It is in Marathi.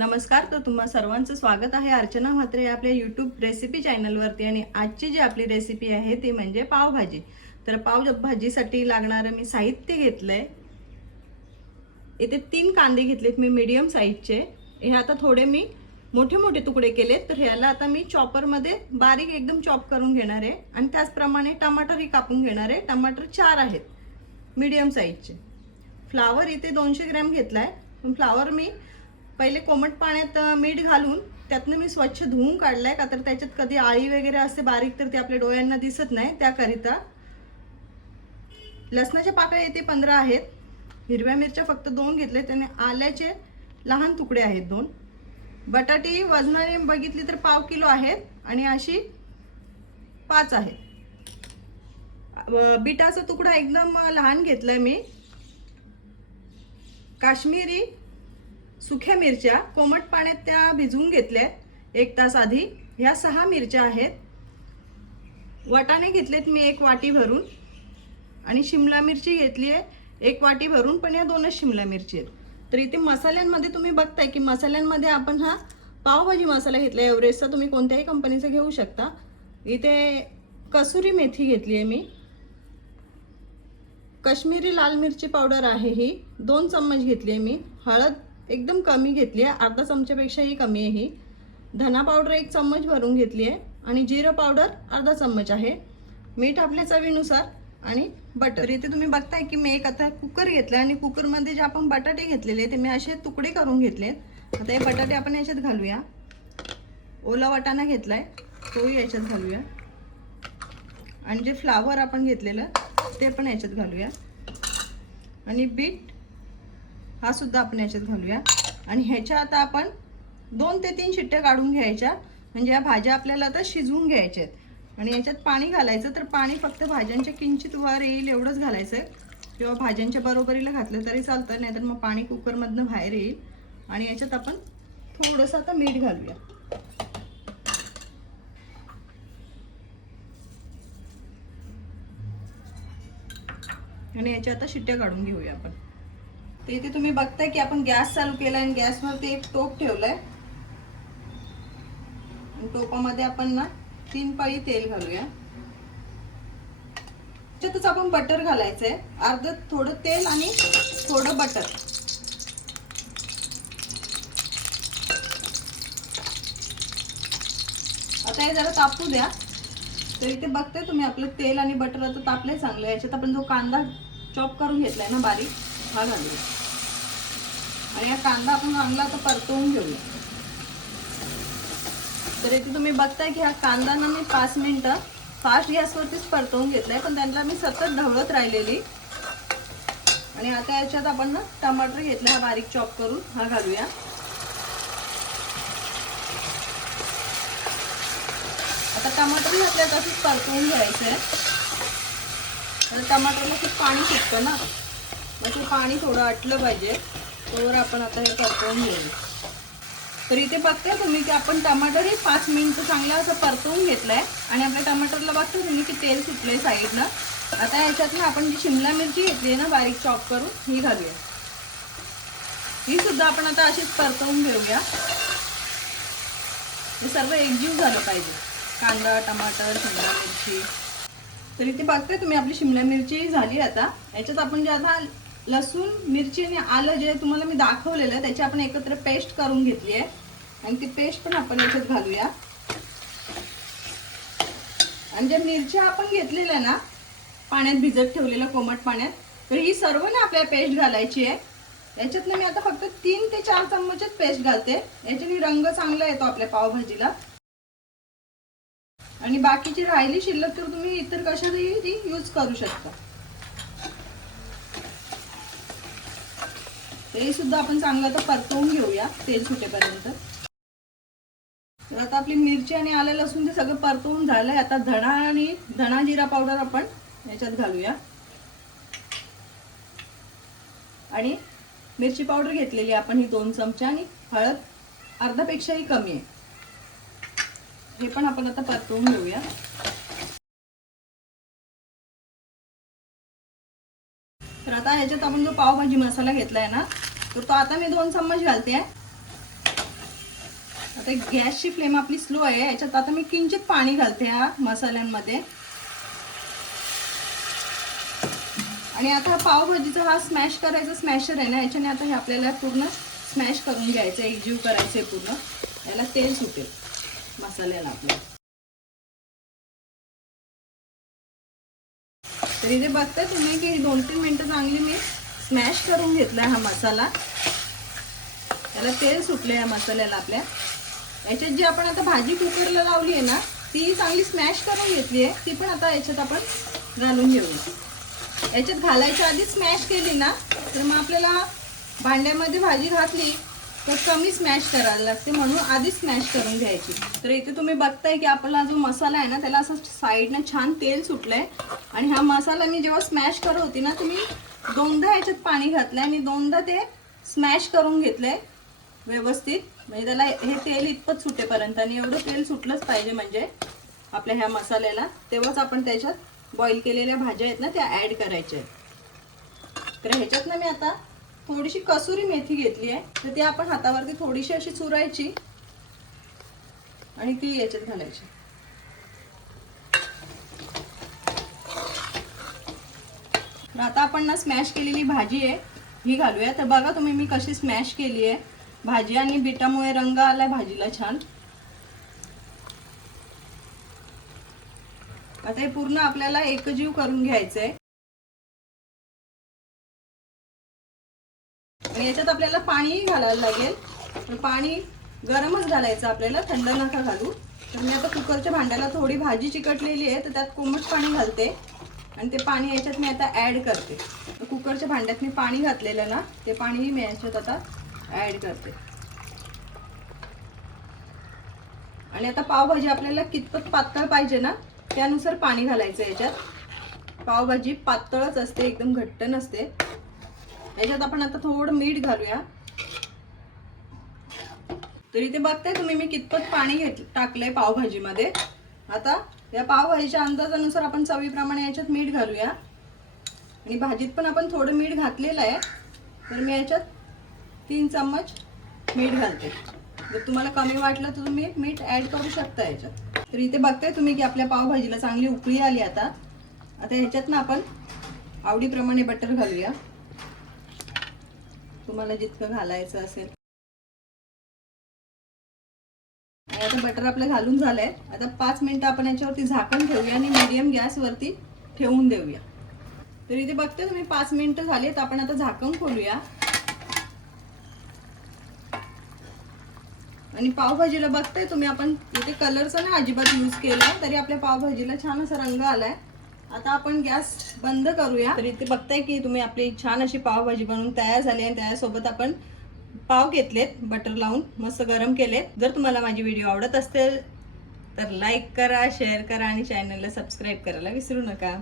नमस्कार. तर तुम्हा सर्वांचं स्वागत आहे अर्चना म्हात्रे आपल्या यूट्यूब रेसिपी चॅनलवरती. आणि आजची जी आपली रेसिपी आहे ती म्हणजे पावभाजी. तर पावभाजीसाठी लागणारं मी साहित्य घेतलंय. इथे 3 कांदे घेतलेत मी मीडियम साईजचे. हे आता थोडे मी मोठे मोठे तुकडे केलेत, तर ह्याला आता मी चॉपरमध्ये बारीक एकदम चॉप करून घेणार आहे. आणि त्याचप्रमाणे टमाटरही कापून घेणार आहे. टमाटर 4 आहेत मीडियम साईजचे. फ्लावर इथे 200 ग्रॅम घेतलाय. फ्लावर मी पहिले कोमट पाण्यात मीठ घालून त्यातनं मी स्वच्छ धुवून काढलाय, का तर त्याच्यात कधी आळी वगैरे असते बारीक, तर ते आपल्या डोळ्यांना दिसत नाही, त्याकरिता. लसणाच्या पाकळ्या इथे 15 आहेत. हिरव्या मिरच्या फक्त 2 घेतले. त्याने आल्याचे लहान तुकडे आहेत 2. बटाटी वजनाने बघितली तर पाव किलो आहेत आणि अशी 5 आहेत. बीटाचा तुकडा एकदम लहान घेतलाय मी. काश्मीरी सुक्या मिरच्या कोमट पाण्यात त्या भिजवून घेतल्या 1 तास आधी. ह्या 6 मिरच्या आहेत. वाटाणे घेतलेत मी 1 वाटी भरून. आणि शिमला मिरची घेतली आहे 1 वाटी भरून, पण या 2च शिमला मिरची आहेत. तर इथे मसाल्यांमध्ये तुम्ही बघताय की मसाल्यांमध्ये आपण हा पावभाजी मसाला घेतला एव्हरेस्टचा. तुम्ही कोणत्याही कंपनीचा घेऊ शकता. इथे कसुरी मेथी घेतली आहे मी. काश्मीरी लाल मिरची पावडर आहे ही 2 चम्मच घेतली आहे मी. हळद एकदम कमी घेतली आहे, अर्धा चमच्यापेक्षाही कमी आहे ही. धना पावडर 1 चम्मच भरून घेतली आहे. आणि जिरं पावडर अर्धा चम्मच आहे. मीठ आपल्या चवीनुसार. आणि बटर. इथे तुम्ही बघताय की मी एक आता कुकर घेतला आणि कुकरमध्ये जे आपण बटाटे घेतलेले ते मी असे तुकडे करून घेतलेत. आता हे बटाटे आपण याच्यात घालूया. ओला वाटाणा घेतलाय तोही याच्यात घालूया. आणि जे फ्लावर आपण घेतलेलं ते पण याच्यात घालूया. आणि बीट हा सुद्धा आपण याच्यात घालूया. आणि ह्याच्या आता आपण 2 ते 3 शिट्ट्या काढून घ्यायच्या, म्हणजे या भाज्या आपल्याला आता शिजवून घ्यायच्या आहेत. आणि याच्यात पाणी घालायचं, तर पाणी फक्त भाज्यांच्या किंचित वर येईल एवढंच घालायचं. किंवा भाज्यांच्या बरोबरीला घातलं तरी चालतं, नाहीतर मग पाणी कुकरमधनं बाहेर येईल. आणि याच्यात आपण थोडंसं आता मीठ घालूया. आणि याच्या आता शिट्ट्या काढून घेऊया आपण. तर इथे तुम्ही बघताय की आपण गॅस चालू केलाय आणि गॅसवरती एक टोप ठेवलाय. टोपामध्ये आपण ना 3 पळी तेल घालूया. त्याच्यातच आपण बटर घालायचंय. अर्ध थोडं तेल आणि थोडं बटर. आता हे जरा तापू द्या. तर इथे बघताय तुम्ही आपलं तेल आणि बटर आता तापलंय चांगलं. याच्यात आपण जो कांदा चॉप करून घेतलाय ना बारीक, हा घालूया. आणि हा कांदा आपण चांगला आता परतवून घेऊया. तर इथे तुम्ही बघताय की हा कांदा ना मी 5 मिनिटं फास्ट गॅसवरतीच परतवून घेतलाय, पण त्यांना मी सतत ढवळत राहिलेली. आणि आता याच्यात आपण ना टमाटर घेतला हा बारीक चॉप करून, हा घालूया. आता टमाटर घातल्या तसंच परतवून घ्यायचंय. तर टमाटरला खूप पाणी सुटतं ना, मग ते पाणी थोडं आटलं पाहिजे, तोवर आपण आता हे परतवून घेऊया. तर इथे बघताय तुम्ही की आपण टमाटरही 5 मिनिटं चांगला असं परतवून घेतलाय. आणि आपल्या टमाटरला बघताय तुम्ही की तेल सुटलंय साईडनं. आता याच्यात ना आपण जी शिमला मिरची घेतली ना बारीक चॉप करून, ही घालूया. ही सुद्धा आपण आता अशीच परतवून घेऊया. हे सर्व एकजीव झालं पाहिजे, कांदा, टमाटर, शिमला मिरची. तर इथे बघताय तुम्ही आपली शिमला मिरची झाली. आता याच्यात आपण जे आता लसूण, मिरची आणि आलं जे तुम्हाला मी दाखवलेलं आहे त्याची आपण एकत्र पेस्ट करून घेतली आहे. आणि ती पेस्ट पण आपण याच्यात घालूया. आणि ज्या मिरच्या आपण घेतलेल्या ना पाण्यात भिजत ठेवलेल्या कोमट पाण्यात, तर ही सर्व ना आपल्याला पेस्ट घालायची आहे. याच्यातनं मी आता फक्त 3 ते 4 चम्मचच पेस्ट घालते. याच्याने रंग चांगला येतो आपल्या पावभाजीला. आणि बाकीची राहिली शिल्लक तर तुम्ही इतर कशातही ती यूज करू शकता. हे सुद्धा आपण चांगलं आता परतवून घेऊया तेल सुटेपर्यंत. तर आता आपली मिरची आणि आलं लसूण ते सगळं परतवून झालंय. आता धणा जिरा पावडर आपण याच्यात घालूया. आणि मिरची पावडर घेतलेली आपण ही 2 चमचे. आणि हळद अर्धापेक्षाही कमी आहे. हे पण आपण आता परतवून घेऊया. तर आता ह्याच्यात आपण जो पावभाजी मसाला घेतलाय ना, तर तो आता मी 2 चम्मच घालते. आता गॅसची फ्लेम आपली स्लो आहे. याच्यात आता मी किंचित पाणी घालते ह्या मसाल्यांमध्ये. आणि आता पावभाजीचा हा स्मॅश करायचा स्मॅशर आहे ना, याच्याने आता हे आपल्याला पूर्ण स्मॅश करून घ्यायचं, एकजीव करायचंय पूर्ण. याला तेल सुटेल मसाल्याला आपल्या. तर इथे बघताय तुम्ही की 2-3 मिनिटं चांगली मी स्मॅश करून घेतलाय हा मसाला. याला तेल सुटले या मसाल्याला आपल्या. याच्यात जी आपण आता भाजी कुकरला लावली आहे ना, ती चांगली स्मॅश करून घेतली आहे. ती पण आता याच्यात आपण घालून घेऊया. याच्यात घालायच्या आधी स्मॅश केली ना, तर मग आपल्याला भांड्यामध्ये भाजी घातली तर कमी स्मॅश करायला लागते, म्हणून आधी स्मॅश करून घ्यायची. तर इथे तुम्ही बघताय की आपला जो मसाला आहे ना, त्याला असं साईडने छान तेल सुटलंय. आणि हा मसाला मी जेव्हा स्मॅश करत होती ना, तुम्ही 2दा याच्यात पाणी घातलंय आणि 2दा ते स्मॅश करून घेतलंय व्यवस्थित. म्हणजे त्याला हे तेल इतपत सुटेपर्यंत, आणि एवढं तेल सुटलंच पाहिजे म्हणजे आपल्या ह्या मसाल्याला. तेव्हाच आपण त्याच्यात बॉईल केलेल्या भाज्या आहेत ना, त्या ॲड करायच्या आहेत. तर ह्याच्यात ना मी आता थोडीशी कसुरी मेथी घेतली आहे. तर ती आपण हातावरती थोडीशी अशी चुरायची आणि ती याच्यात घालायची. तर आता आपण ना स्मॅश केलेली भाजी आहे ही घालूया. तर बघा तुम्ही मी कशी स्मॅश केली आहे भाजी, आणि बीटामुळे रंग आलाय भाजीला छान. आता हे पूर्ण आपल्याला एकजीव करून घ्यायचंय. आणि याच्यात आपल्याला पाणी घालायला लागेल. तर पाणी गरमच घालायचं आपल्याला, थंड नका घालू. तर मी आता कुकरच्या भांड्याला थोडी भाजी चिकटलेली आहे, तर त्यात कोमट पाणी घालते आणि ते पाणी याच्यात मी आता ॲड करते. कुकरच्या भांड्यात मी पाणी घातलेलं ना, ते पाणी मी याच्यात आता ॲड करते. आणि आता पावभाजी आपल्याला कितपत पातळ पाहिजे ना, त्यानुसार पाणी घालायचं याच्यात. पावभाजी पातळच असते, एकदम घट्ट नसते. याच्यात आपण आता थोडं मीठ घालूया. तर इथे बघताय तुम्ही मी कितपत पाणी टाकलंय पावभाजीमध्ये. आता या पावभाजीच्या अंदाजानुसार आपण चवीप्रमाणे याच्यात मीठ घालूया. आणि भाजीत पण आपण थोडं मीठ घातलेलं आहे, तर मी याच्यात 3 चम्मच मीठ घालते. जर तुम्हाला कमी वाटलं तर तुम्ही मीठ ॲड करू शकता याच्यात. तर इथे बघताय तुम्ही की आपल्या पावभाजीला चांगली उकळी आली. आता ह्याच्यात ना आपण आवडीप्रमाणे बटर घालूया, तुम्हाला जितकं घालायचं असेल. आणि आता बटर आपलं घालून झालंय. आता 5 मिनिटं आपण याच्यावरती झाकण ठेवूया आणि मीडियम गॅसवरती ठेवून देऊया. तर इथे बघते तुम्ही 5 मिनिटं झालेत. आपण आता झाकण खोलूया. आणि पावभाजीला बघताय तुम्ही आपण इथे कलरचा ना अजिबात यूज केलाय, तरी आपल्या पावभाजीला छान असा रंग आलाय. आता आपण गॅस बंद करूया. तर इथे बघताय की तुम्ही आपली छान अशी पावभाजी बनवून तयार झाली. आणि त्यासोबत आपण पाव घेतलेत बटर लावून मस्त गरम केलेत. जर तुम्हाला माझी व्हिडिओ आवडत असेल तर लाईक करा, शेअर करा आणि चॅनलला सबस्क्राईब करायला विसरू नका.